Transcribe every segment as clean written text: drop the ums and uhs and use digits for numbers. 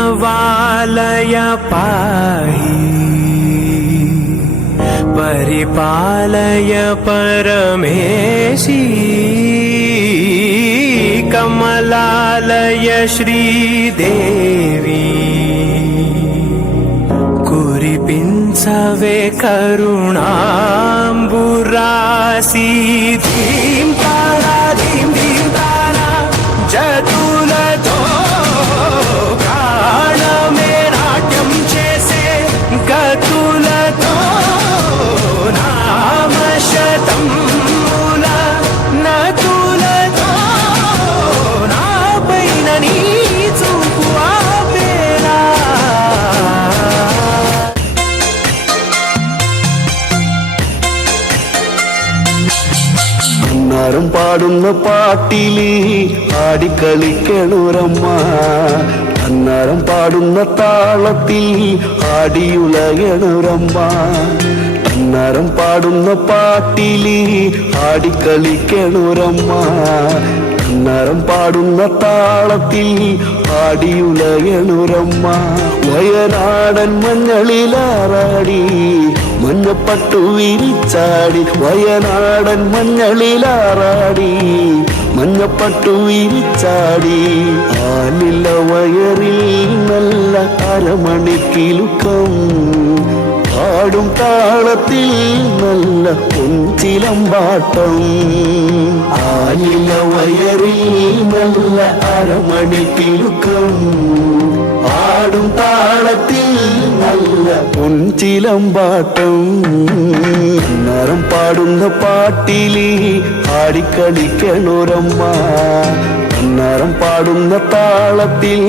प्रणवालय पाहि परिपालय परमेशी कमलालय श्रीदेवी कुरिपिंचवे करुणांबुरासी धीं तारा धीं धीं तारा जतुलतो प्राणमे नाट्यं चेसे गतुलतो नामशतं मूल नतुलतो नापैननी चुकुआ पेरा അന്നാരം പാടുന്ന പാട്ടിലി ആടിക്കളിക്കണുരമ്മ അന്നാരം പാടുന്ന താളത്തിൽ ആടിയുലയണുരമ്മ അന്നാരം പാടുന്ന പാട്ടിലി ആടിക്കളിക്കണുരമ്മ അന്നാരം പാടുന്ന താളത്തിൽ ആടിയുലയണുരമ്മ വയനാടൻ മഞ്ഞളിലാറാടി മഞ്ഞപ്പട്ടു വിരിച്ചാടി വയനാടൻ മഞ്ഞളിലാറാടി മഞ്ഞപ്പട്ടു വിരിച്ചാടി ആലില്ല വയറിൽ നല്ല അരമണിക്കിലുക്കം ആടും താളത്തിൽ നല്ല പൊൻചിലമ്പാട്ടം ആലില്ല വയറിൽ നല്ല അരമണിക്കിലുക്കം ആടും താളത്തിൽ നല്ല പൊൻചിലമ്പാട്ടം അന്നേരം പാടുന്ന പാട്ടിലി ആടിക്കളിക്കണുരമ്മ അന്നേരം പാടുന്ന താളത്തിൽ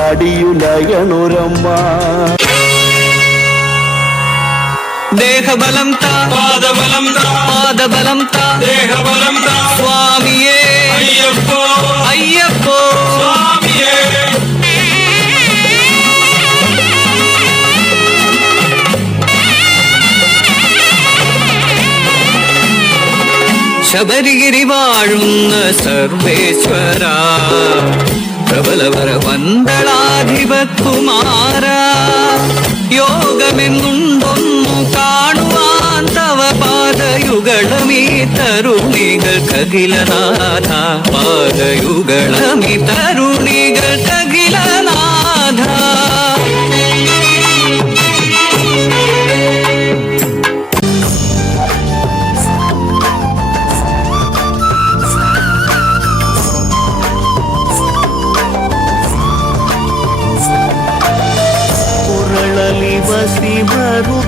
ആടിയുലയണുരമ്മ देहबलं ता पादबलं ता पादबलं ता देहबलं ता स्वामिये अय्यप्पो अय्यप्पो स्वामिये ശബരിഗിരി വാഴുന്ന സർവേശ്വര പ്രബലവര പന്തളാധിപകുമാര യോഗമെന്നുണ്ടൊന്നു കാണുവാൻ തവ പാദയുഗളമീ തരുണികൾക്കഖിലനാഥ പാദയുഗളമീ തരുണികൾക്കഖിലനാഥ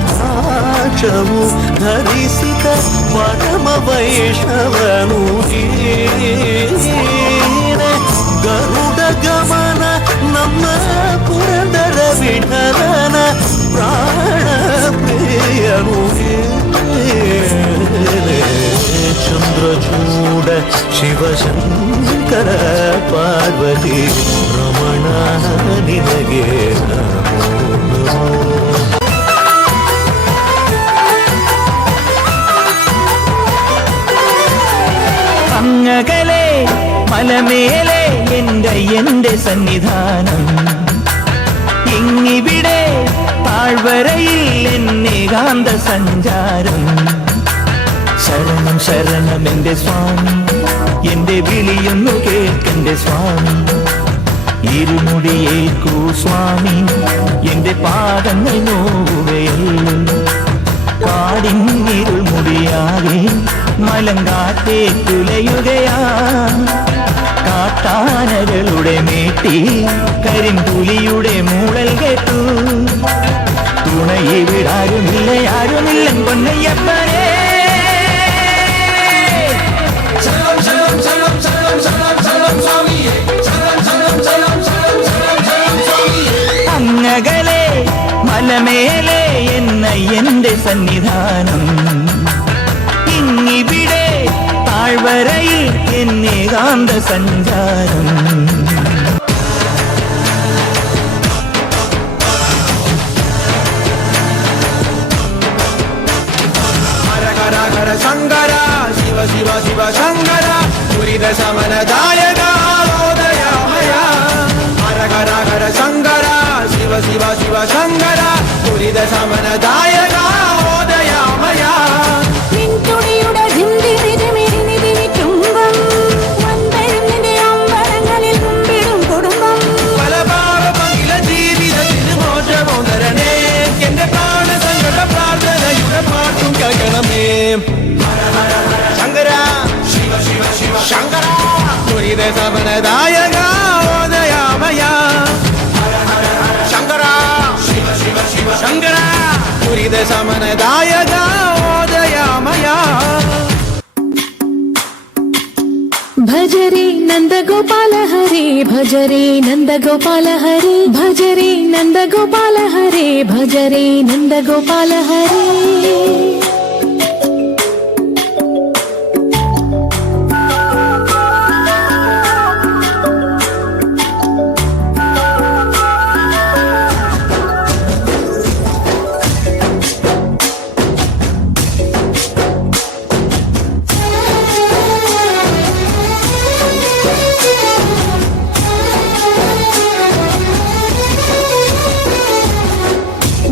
ಮರುಭಾಷವು ಧರಿಸಿದ ಪರಮ ವೈಷ್ಣವನು ಗರುಡ ಗಮನ ನಮ್ಮ ಪುರಂದರ ವಿಠಲನ ಪ್ರಾಣ ಪ್ರಿಯನು ಚಂದ್ರಚೂಡ ಶಿವಶಂಕರ ಪಾರ್ವತಿ ರಮಣ ನಿನಗೆ അങ്ങകലെ മലമേലെ എന്റെ സന്നിധാനം ഇങ്ങിവിടെ താഴ്വരയിൽ എന്നേകാന്ത സഞ്ചാരം ശരണം ശരണം എന്റെ സ്വാമി എന്റെ വിളിയൊന്നു കേൾക്കെന്റെ സ്വാമി ഇരുമുടിയേൽക്കൂ സ്വാമി എന്റെ പാദങ്ങൾ നോവുകയല്ലോ കാടിന്നിരുൾ മുടിയാകെ മലങ്കാറ്റേ തുലയുകയാ കാട്ടാനകളുടെ മേട്ടി കരിമ്പുലിയുടെ മൂളൽ കേട്ടു തുണയിവിടാരുമില്ല ആരുമില്ല പൊന്നയ്യപ്പനേ അങ്ങകലെ മലമേലെ എന്റെ സന്നിധാനം ഇങ്ങിവിടെ താഴ്വരയിൽ എന്നേകാന്ത സഞ്ചാരം ശങ്കര ശിവ ശിവ ശിവ ശങ്കര ദുരിത ശമനദായക ഓദയമയ ഹര ഹര ഹര ശങ്കര ശിവ ശിവ ശിവ ശങ്കര ദുരിത ശമനദായക ഓദയമയ നിൻതുടിയുടെ ജിന്ദിരിമിരിമിരി ചുംബം വന്ദരുന്നിന്റെ അമ്പലങ്ങളിൽ കുമ്പിടും കുടുംബം പലഭാവ പകില ജീവിതത്തിന് മോചമോ തരണേ എന്റെ പ്രാണ സങ്കട പ്രാർത്ഥനയുടെ പാട്ടും കേൾക്കണമേ ശങ്കര ശിവ ശിവ ശിവ ശങ്കര ദുരിത ശമനദായക ഓദയമയ ശങ്കര ശിവ ശിവ ശിവ ശങ്കര ദുരിത ശമനദായക ഓദയമയ ഭജരേ നന്ദഗോപാല ഹരേ ഭജരേ നന്ദഗോപാല ഹരേ ഭജരേ നന്ദഗോപാല ഹരേ ഭജരേ നന്ദഗോപാല ഹരേ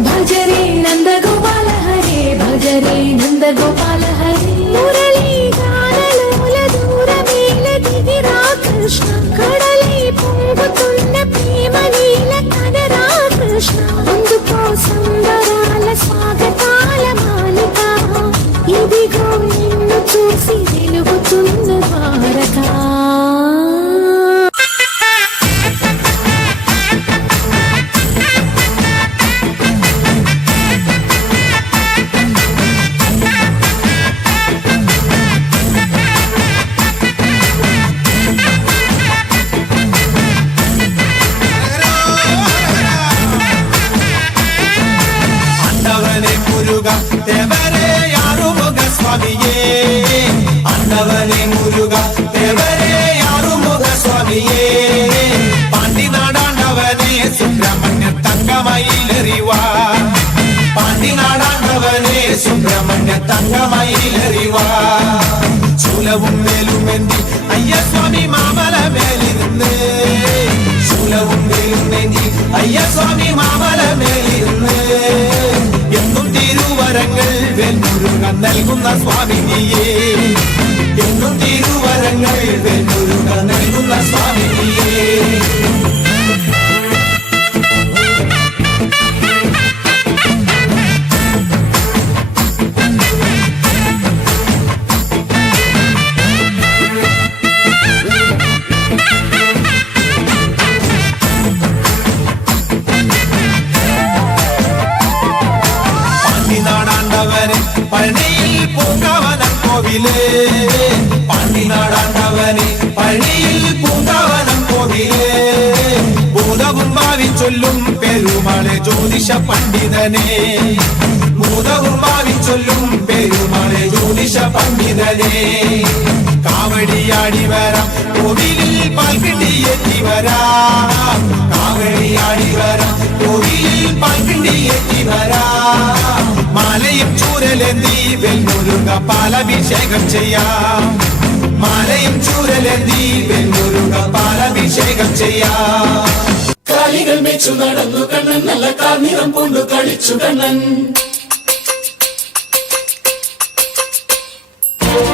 ഭജരേ നന്ദഗോപാല ഹരേ ഭജരേ നന്ദഗോപാല ഹരേ മുരളീ ഗാനലോല ദൂരമേല ദിവിരാ കൃഷ്ണ കടലേ പൊങ്കുത്തുന്ന പ്രേമലീല കനരാ കൃഷ്ണ అందుకో సంబరాల స్వాగతాల మాలిక ఇదిగో నిన్ను చూసి వెలుగుతున్న ద్వారకా அண்டவனே முருக தேவரே யாருமுக சுவாமியே அண்டவனே முருக தேவரே யாருமுக சுவாமியே பாண்டி நாடாண்டவனே சுப்பிரமணிய தங்கமயிலறிவா பாண்டி நாடாண்டவனே சுப்பிரமணிய தங்கமயிலறிவா சூலவும் மேலும் ஏந்தி ஐயா சுவாமி மாமல மேலிருந்து അയ്യസ്വാമി മാമലമേലിരുന്ന് എന്നും തിരുവരങ്ങൾ വെൺമുരുകൻ നൽകുന്ന സ്വാമിനിയേ എന്നും തിരുവരങ്ങൾ വെൺമുരുകൻ നൽകുന്ന സ്വാമിനിയേ പഴനിയിൽ പൂങ്കാവനം കോവിലേ പാണ്ടിനാടാണ്ടവനെ പഴനിയിൽ പൂങ്കാവനം കോവിലേ ഭൂതവും ഭാവിൻ ചൊല്ലും പെരുമാളെ ജ്യോതിഷ പണ്ഡിതനെ ഭൂതവും ഭാവിൻ ചൊല്ലും പെരുമാളെ ജ്യോതിഷ പണ്ഡിതനെ കാവടിയാടി വരാം കോവിലിൽ പാൽക്കിണ്ടിയെത്തി വരാം കാവടിയാടി വരാം കോവിലിൽ പാൽക്കിണ്ടിയെത്തി വരാം മാലയും ചൂരലേന്തി വെൺമുരുക പാലഭിഷേകം ചെയ്യാം മാലയും ചൂരലേന്തി വെൺമുരുക പാലഭിഷേകം ചെയ്യാം കാലികൾ മേച്ചു നടന്നു കണ്ണൻ നല്ല കാർനിറം കൊണ്ടു കളിച്ചു കണ്ണൻ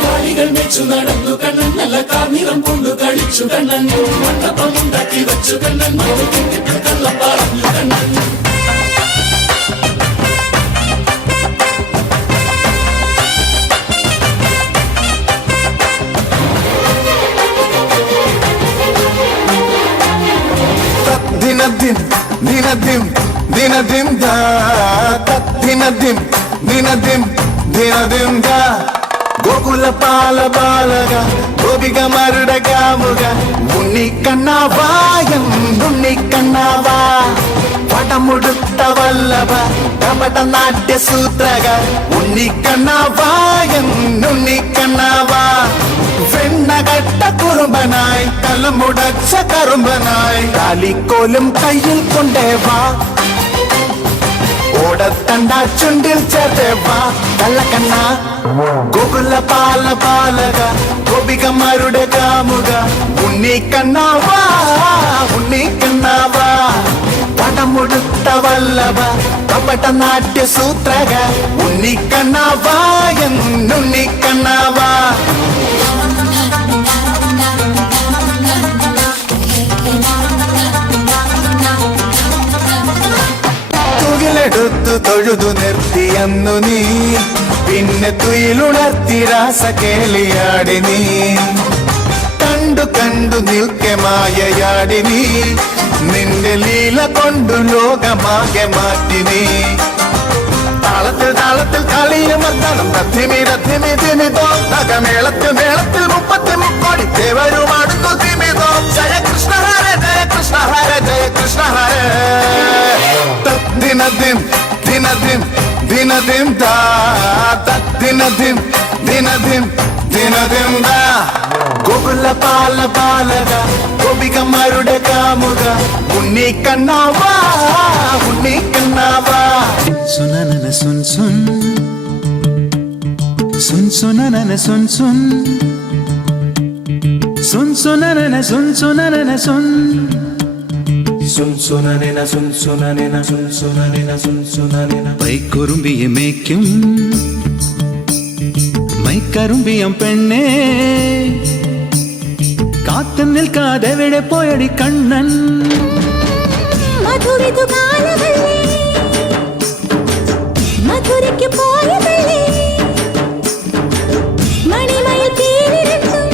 കാലികൾ മേച്ചു നടന്നു കണ്ണൻ നല്ല കാർനിറം കൊണ്ടു കളിച്ചു കണ്ണൻ മണ്ഡപം ഉണ്ടാക്കി വച്ചു കണ്ണൻ മണ്ണു കെട്ടിട്ട് കള്ളം പറഞ്ഞു കണ്ണൻ ദിനദിം ദിനദിം ദിനദിം ദാ ദിനദിം ദിനദിം ദിനദിം ദാ ഗോകുല പാല ബാലക ഗോപിക മരുടകാമുക ഉണ്ണിക്കണ്ണാവായം ഉണ്ണിക്കണ്ണാവാ പടമുടുത്ത വല്ലഭ കപട നാട്യസൂത്രക ഉണ്ണിക്കണ്ണാവായം ഉണ്ണിക്കണ്ണാവാ വെണ്ണകട്ട കുറുമ്പനായി കലമുടച്ച കറുമ്പനായി കാലിക്കോലും കയ്യിൽ കൊണ്ടേ വാ ഓടത്തണ്ട ചുണ്ടിൽ ചേർത്തേ വാ കള്ളക്കണ്ണ ഗോകുല പാല പാലക ഗോപികമാരുടെ കാമുക ഉണ്ണിക്കണ്ണാവാ ഉണ്ണിക്കണ്ണാവാ പടമുടുത്ത വല്ലഭ കപട നാട്യസൂത്രക ഉണ്ണിക്കണ്ണാവാ എന്നുണ്ണിക്കണ്ണാവാ തുകിലെടുത്തു തൊഴുതു നിർത്തിയെന്നു നീ പിന്നെ തുയിലുണർത്തി രാസ കേളിയാടി നീ കണ്ടു കണ്ടു നിൽക്കെ മായയാടി നീ നിന്റെ ലീല കൊണ്ടു ലോകമാകെ മാറ്റി നീ താളത്തിൽ താളത്തിൽ കളിയമർദ്ദനം രഥിമി രഥിമി തിമിതോ നഗമേളത്തിൽ മേളത്തിൽ 33 ദേവരുമാടുന്നു തിമിതോ ജയ കൃഷ്ണ ഹരേ ജയ കൃഷ്ണ ഹരേ ജയ കൃഷ്ണ ഹരേ ദിനദിം ദിനദിം ദിനദിം ദാ ദിനദിം ദിനദിം ദിനദിം ദാ ഗോകുല പാല ബാലക ഗോപികമാരുടെ കാമുക ഉണ്ണിക്കണ്ണാവാ ഉണ്ണിക്കണ്ണാവാ സുനനന സുൻ സുൻ സുൻ സുനനന സുൻ സുൻ സുൻ സുനനന സുൻ സുനനന സുൻ പൈക്കുറുമ്പിയെ മേയ്ക്കും മൈക്കറുമ്പിയം പെണ്ണേ കാത്തു നിൽക്കാതെ എവിടെ പോയടി കണ്ണൻ മധുരയ്ക്ക് പോയതല്ലേ മണിമയിൽ തീരിരണ്ടും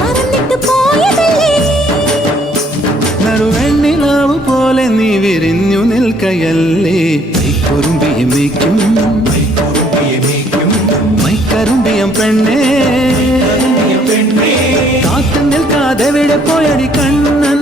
മറന്നിട്ട് പോയതല്ലേ നറുവെണ്ണിലാവ് പോലെ നീ വിരിഞ്ഞു നിൽക്കയല്ലേ പൈക്കുറുമ്പിയെ മേയ്ക്കും മൈക്കറുമ്പിയം പെണ്ണേ കാത്തു നിൽക്കാതെ എവിടെ പോയടി കണ്ണൻ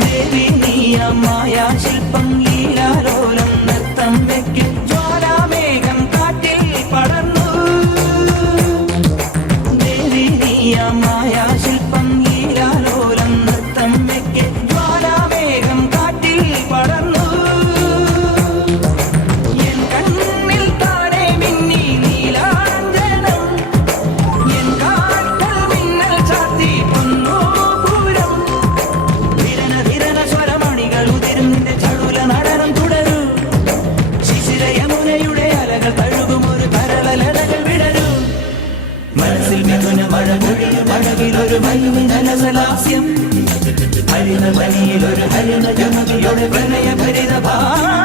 ദേവി നീയമായ ശില്പം ലീലാലോലം നൃത്തം വെക്കും ജ്വാലാമേഘം ഹാസ്യം ഹരിതവനിയിലൊരു ഹരിതജമതിയുടെ പ്രണയഭരിത ഭാവം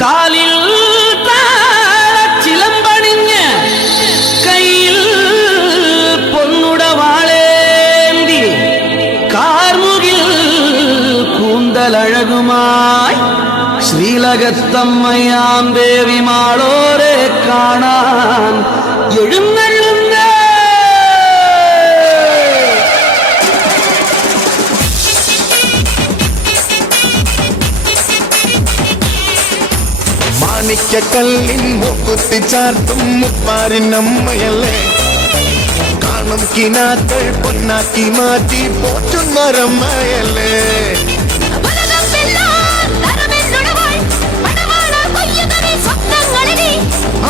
കാലിൽ ചിലമ്പണിഞ്ഞ് കയ്യിൽ പൊന്നുടവാളേന്തി കാർമുകിൽ കൂന്തലഴകുമായി ശ്രീലകത്തമ്മയാം ദേവി മാളോരെ കാണാൻ എഴുന്നള്ളുന്നേ. മാണിക്കക്കല്ലിൻ മൂക്കുത്തി ചാർത്തും മുപ്പാരിനമ്മയല്ലേ, കാണും കിനാക്കൾ പൊന്നാക്കി മാറ്റി പോറ്റുന്നൊരമ്മയല്ലേ.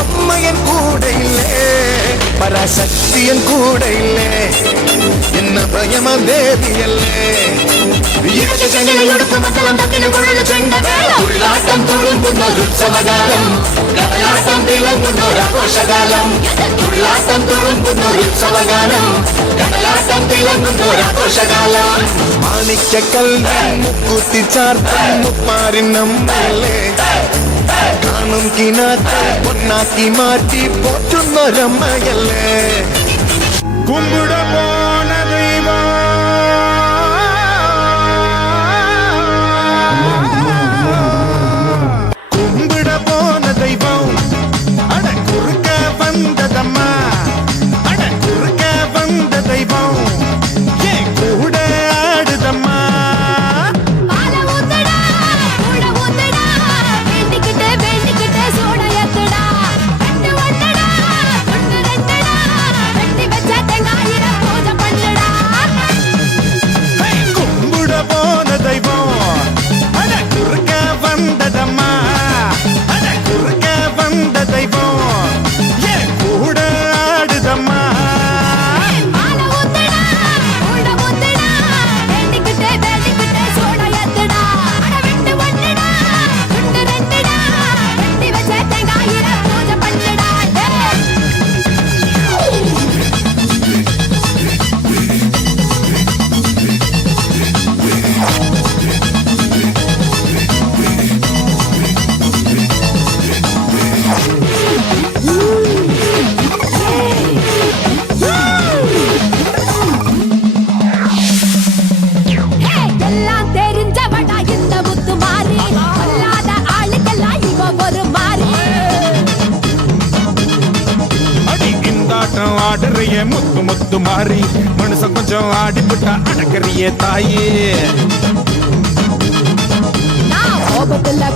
അമ്മയൻ കൂടെയില്ലേ, പരാശക്തിയൻ കൂടെയില്ലേ, എന്ന ഭയമ ദേവിയല്ലേ. ഉള്ളാട്ടം തുളുമ്പുന്നൊരുത്സവകാലം, കടലാട്ടം തിളങ്ങുന്നൊരാഘോഷകാലം. ഉള്ളാട്ടം തുളുമ്പുന്നൊരുത്സവകാലം, കടലാട്ടം തിളങ്ങുന്നൊരാഘോഷകാലം. മാണിക്കക്കല്ലിൻ മുക്കുത്തി ചാർത്തും മുപ്പാരിനമ്മയല്ലേ, കാണും കിനാക്കൾ പൊന്നാക്കി മാറ്റി പോറ്റുന്നൊരമ്മയല്ലേ. കുമ്പിട പോന ദൈവം கும்பிட போன தெய்வம் அட குறுக்க வந்ததம்மா, அட குறுக்க வந்த தெய்வம் ஏன் கூட ஆடுதம்மா. கும்பிட போன தெய்வம் அட குறுக்க வந்ததம்மா, அட குறுக்க வந்த தெய்வம் ஏன் கூட ஆடுதம்மா. ஆடுறிய முத்து முத்து மாறி மனுஷன் கொஞ்சம் ஆடிப்புட்டா அடக்கறிய தாயே.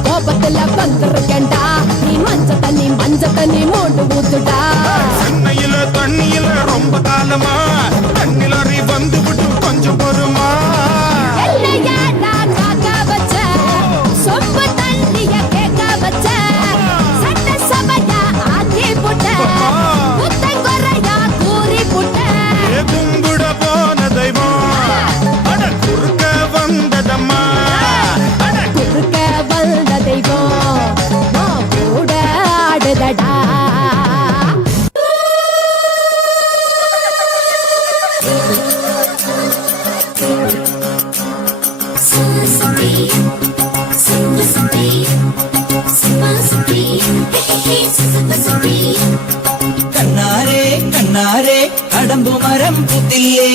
கோபத்துல வந்திருக்கேன்டா, நீ மஞ்ச தண்ணி மூண்டு ஊத்துடா. சென்னையில தண்ணியில ரொம்ப காலமா தண்ணிலறி வந்து விட்டு கொஞ்சம் பொறுமா. என்னையா நான் காக்க வச்ச சொம்பு தண்ணிய கேட்க வச்ச சட்ட சபையா ஆக்கி புட்ட குறையா கூறி புட்ட. கும்பிட போன தெய்வம் அட குறுக்க வந்ததம்மா, அட குறுக்க வந்த தெய்வம் நான் கூட ஆடுதடா. കണ്ണാരേ കണ്ണാരേ കടമ്പുമരം പുത്തില്ലേ,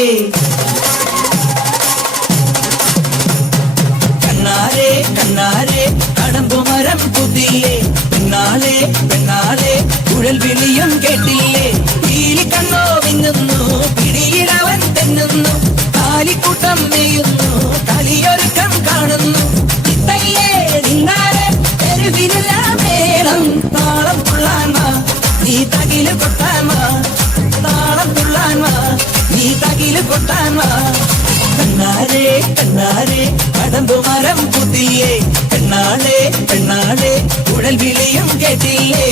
കണ്ണാരേ കണ്ണാരേ കടമ്പുമരം പുത്തില്ലേ. പെണ്ണാളെ പെണ്ണാളെ കുഴൽ വിളിയും കേട്ടില്ലേ, പീലി കണ്ണോ വിങ്ങുന്നു പിടിയിലവൻ തെന്നുന്നു. കാലിക്കൂട്ടം നെയ്യുന്നു കളിയൊരുക്കം കാണുന്നു. ഇത്തയ്യേ നിന്നാലെ തെരുവിലെല്ലാം വേണം താളം കൊള്ളാൻ വാ, നീ തകില് കൊട്ടാൻ വാ. താളം കൊള്ളാൻ വാ, നീ തകില് കൊട്ടാൻ വാ. കണ്ണാരേ കണ്ണാരേ കടമ്പുമരം പുത്തില്ലേ, പെണ്ണാളെ പെണ്ണാളെ കുഴൽ വിളിയും കേട്ടില്ലേ.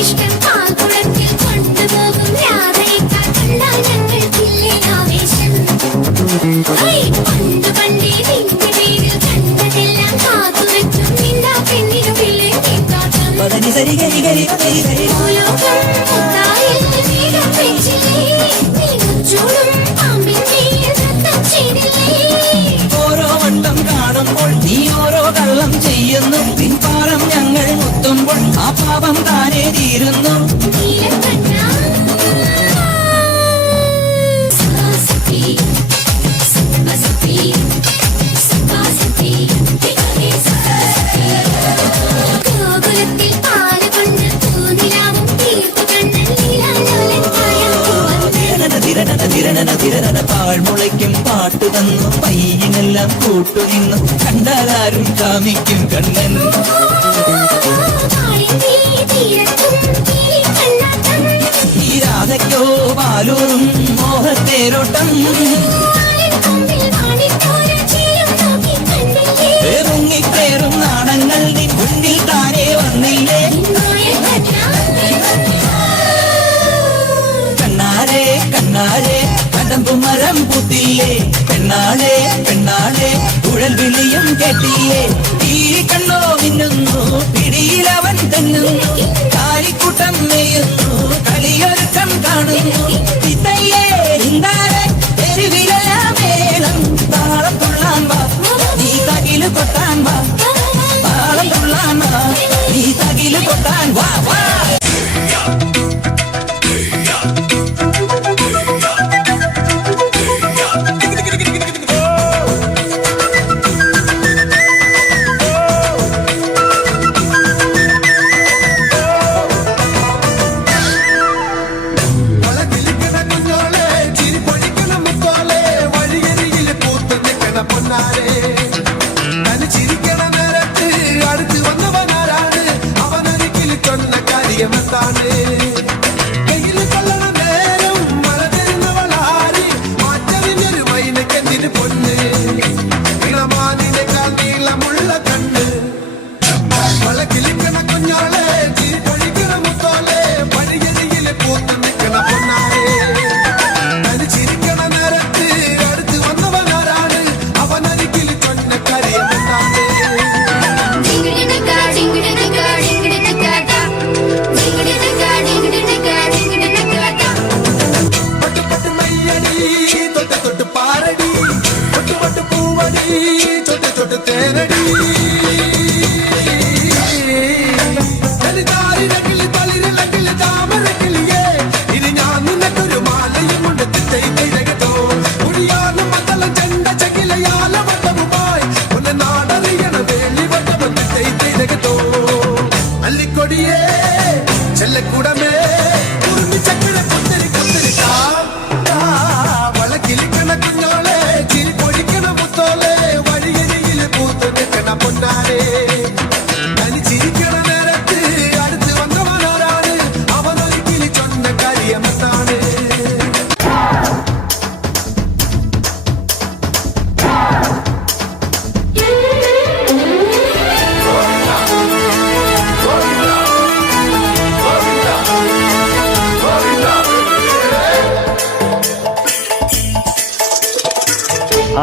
ഇഷ്ടം പാൽക്കുളത്തിൽ കൊണ്ടുപോകും രാധയിക്കാൻ ഞങ്ങൾക്കില്ലേ ആവേശം. പണ്ട് പണ്ടേ നിന്റെ പേരിൽ കണ്ടതെല്ലാം കാത്തുവെച്ചും നിന്നാ പെണ്ണിനു പിള്ളേ കേട്ടാട്ടം. സരികെ തിരണന പാഴ്മുളയ്ക്കും പാട്ടു തന്നു പയ്യനെല്ലാം കൂട്ടുനിന്നു കണ്ടാലാരും കാമിക്കും കണ്ണൻ ഈ രാധയ്ക്കോ പാലൂറും മോഹത്തേരോട്ടം മുങ്ങിക്കേറും നാണങ്ങൾ നീ മുന്നിൽ താനേ വന്നില്ലേ കണ്ണാരെ കണ്ണാരെ കടമ്പു മരം പൂത്തില്ലേ പെണ്ണാളെ പെണ്ണാളെ കുഴൽ വിളിയും കേട്ടില്ലേ തീരി കണ്ണോ മിന്നുന്നു പിടിയിലവൻ തെന്നുന്നു കാലിക്കൂട്ടം മേയുന്നു കളിയൊരുക്കം കാണുന്നു ഇതയ്യേ ഇന്താരെ തെരുവിലെല്ലാം മേളം താളം തുള്ളാൻ വാ നീ തകില് കൊട്ടാൻ വാ താളം തുള്ളാൻ വാ നീ തകില് കൊട്ടാൻ വാ വാ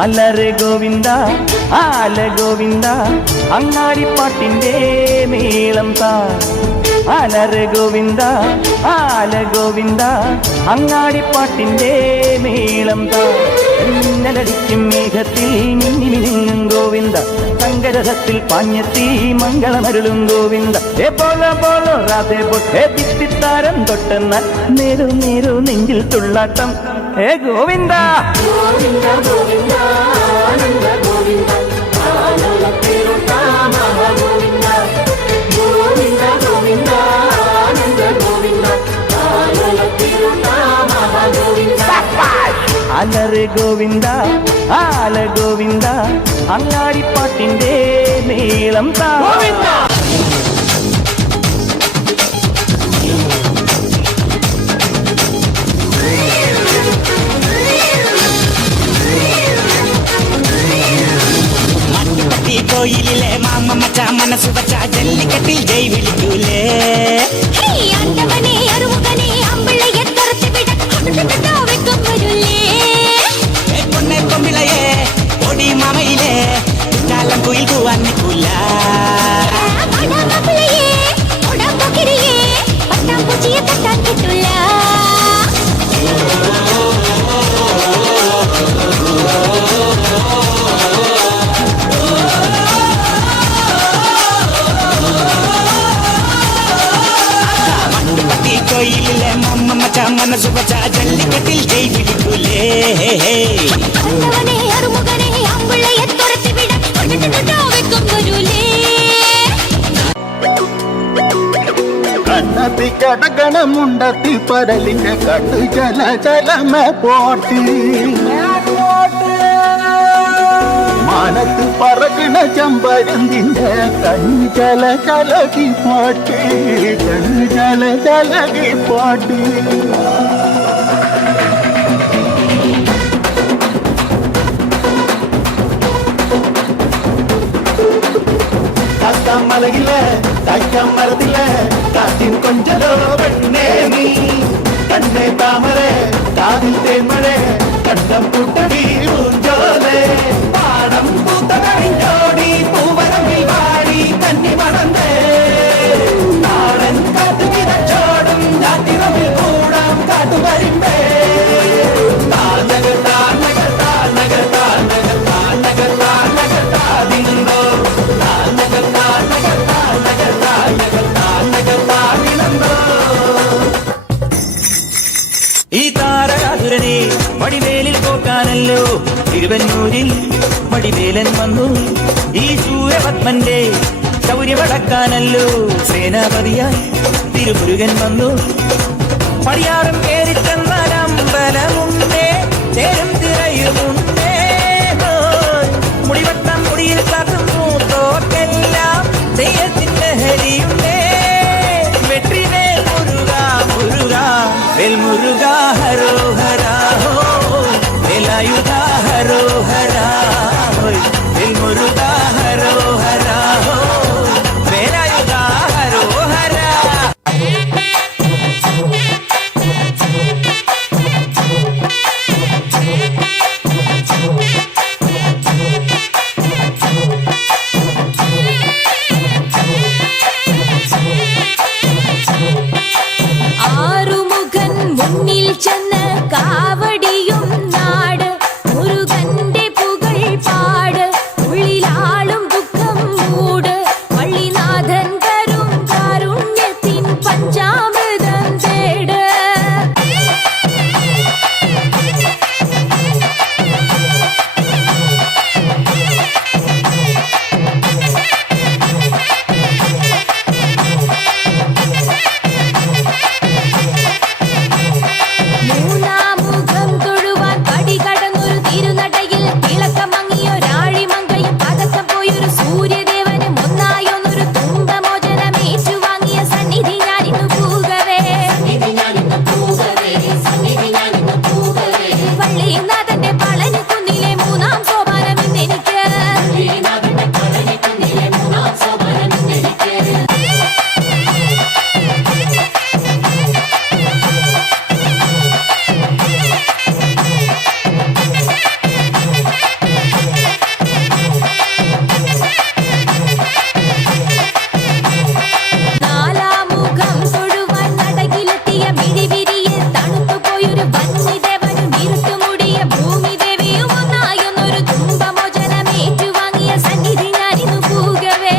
അലറെ ഗോവിന്ദ ആല ഗോവിന്ദ അങ്ങാടിപ്പാട്ടിൻ്റെ മേളം താ അലറെ ഗോവിന്ദ ആല ഗോവിന്ദ അങ്ങാടിപ്പാട്ടിൻ്റെ മേളം താ മിന്നലടിക്കും മേഘത്തിൽ മിന്നി മിനുങ്ങും ഗോവിന്ദ സങ്കരഥത്തിൽ പാഞ്ഞെത്തി മംഗളമരുളും ഗോവിന്ദ ഏ പോലോ പോലോ രാധേ പൊട്ടേ തിത്തിത്താരം തൊട്ടെന്നാൽ നേരു നേരു നെഞ്ചിൽ തുള്ളാട്ടം ഏ ഗോവിന്ദ ഗോവിന്ദ ഗോവിന്ദ ആനന്ദ ഗോവിന്ദ ആനന്ദ ഗോവിന്ദ ഗോവിന്ദ ഗോവിന്ദ ആനന്ദ ഗോവിന്ദ ഗോവിന്ദ അലറെ ഗോവിന്ദ ആല ഗോവിന്ദ അങ്ങാടിപ്പാട്ടിൻ്റെ മേളം താ കോയിലിലെ മാമ മച്ച മനസ്സു വച്ച ജല്ലിക്കെട്ടിൽ ജയ് വിളിക്കൂലേ പൊന്നെ പൊമ്പിളയെ പൊടി മാമയിലെ കാലം കുയിൽ കൂവാൻ നിൽക്കൂല കോയിലിലെ മാമ മച്ച മനസ്സു വച്ച ജല്ലിക്കെട്ടിൽ ജയ് വിളിക്കൂലേ കണ്ണത്തിക്ക ജടഗണമുണ്ടത്തി പരലിന്റെ കണ്ണു ചല ചലമ പോട്ട് മാനത്ത് പറകണ ചമ്പരന്തിന്റെ കണ്ണു ചല ചലകി പോട്ട് കണ്ണു ചല ചലകി പോട്ട് மலையில தாய்க்காம் மரத்தில காற்றின் கொஞ்சலோ பெண்ணே நீ கண்ணே தாமரை காதில் தேன்மழை கண்டம் பூட்டடி ஊஞ்சோலே பாடம் பூத்த கணிஞ்சோடி பூவரம்பில் வாடி கண்ணி மணந்தே நாடன் காத்து கிடச்சோடும் ஜாத்திரமில் கூடம் காட்டு வரிம்பே நகர் நகர் நகர் நகர் நகர் நகர் தாதினோ ഈ താരകാസുരനെ വടിവേലിൽ പോക്കാനല്ലോ തിരുവന്നൂരിൽ വടിവേലൻ വന്നു ഈ സൂര്യപത്മന്റെ ശൗര്യമടക്കാനല്ലോ സേനാപതിയായി തിരുമുരുകൻ വന്നു പടിയാറും കേറിച്ചെന്നാൽ അമ്പലമുണ്ടേ തേരും തിരയുമുണ്ടേ മുടിവട്ടം മുടിയിൽ കാത്തും മൂത്തോക്കെല്ലാം തെയ്യത്തിന്റെ ഹരിയുണ്ടേ വെട്രിവേൽ മുരുക മുരുക വേൽ മുരുക ഹരോ ഹരാ ഹോ വേലായുധ ഹരോ ഹരാ വേൽ മുരുക ഹരോ ഹരാ ഹോ വേലായുധ ഹരോ ഹരാ ആറുമുഖൻ മുന്നിൽ ചെന്ന് കാവടിയും നാട് മുരുകന്റെ പുകൾ പാട് ഉള്ളിലാളും ദുഃഖം മൂട് വള്ളിനാഥൻ തരും കാരുണ്യത്തിൻ പഞ്ചാമൃതം തേട് മൂന്നാമുഖം തൊഴുവാൻ പടി കടന്നൊരു തിരുനടയിൽ തിളക്കമങ്ങിയൊരാഴിമങ്കയും പതക്കം പോയൊരു സൂര്യദേവനും ഒന്നായൊന്നൊരു തുമ്പമോചനമേറ്റുവാങ്ങിയ സന്നിധി ഞാനിന്നു പൂകവേ വള്ളിനാഥന്റെ പളനിക്കുന്നിലെ മൂന്നാം സോപാനം ഇന്നെനിക്ക് നാലാമുഖം തൊഴുവാൻ നടകിലെത്തിയ മിഴിവിരിയെ തണുത്തുപോയൊരു വന്യദേവനും ഇരുട്ടുമുടിയ ഭൂമിദേവിയും ഒന്നായൊന്നൊരു തുമ്പമോചനമേറ്റുവാങ്ങിയ സന്നിധി ഞാനിന്നു പൂകവേ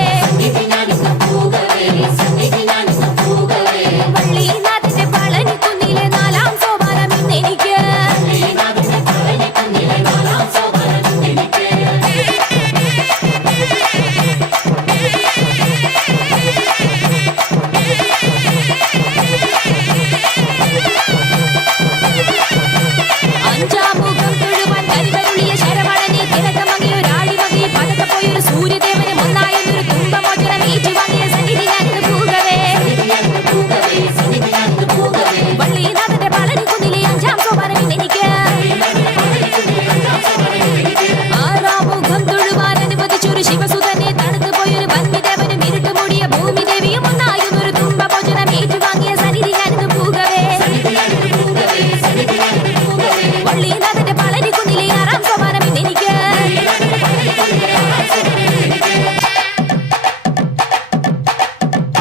വള്ളിനാഥന്റെ പളനിക്കുന്നിലെ നാലാം സോപാനം ഇന്നെനിക്ക് അഞ്ചാമുഖം തൊഴുവാൻ കരിവരുളിയ ശരവണനെ തിളക്കമങ്ങിയൊരാഴിമകി പതക്കപ്പോയൊരു സൂര്യദേവനും ഒന്നായൊന്നൊരു തുമ്പമോചനമേറ്റുവാങ്ങിയ സന്നിധി ഞാനിന്നു പൂകവേ വള്ളിനാഥന്റെ പളനിക്കുന്നിലെ അഞ്ചാം സോപാനം ഇന്നെനിക്ക് ആറാമുഖം തൊഴുവാൻ അനുവദിച്ചൊരു ശിവസുതനെ തണുത്തുപോയൊരു വന്യദേവനും ഇരുട്ടുമൂടിയ ഭൂമിദേവിയും ഒന്നായൊന്നൊരു തുമ്പമോചനമേറ്റുവാങ്ങിയ സന്നിധി ഞാനിന്നു പൂകവേ വള്ളിനാഥന്റെ പളനിക്കുന്നിലെ ആറാം സോപാനം ഇന്നെനിക്ക്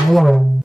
Wow.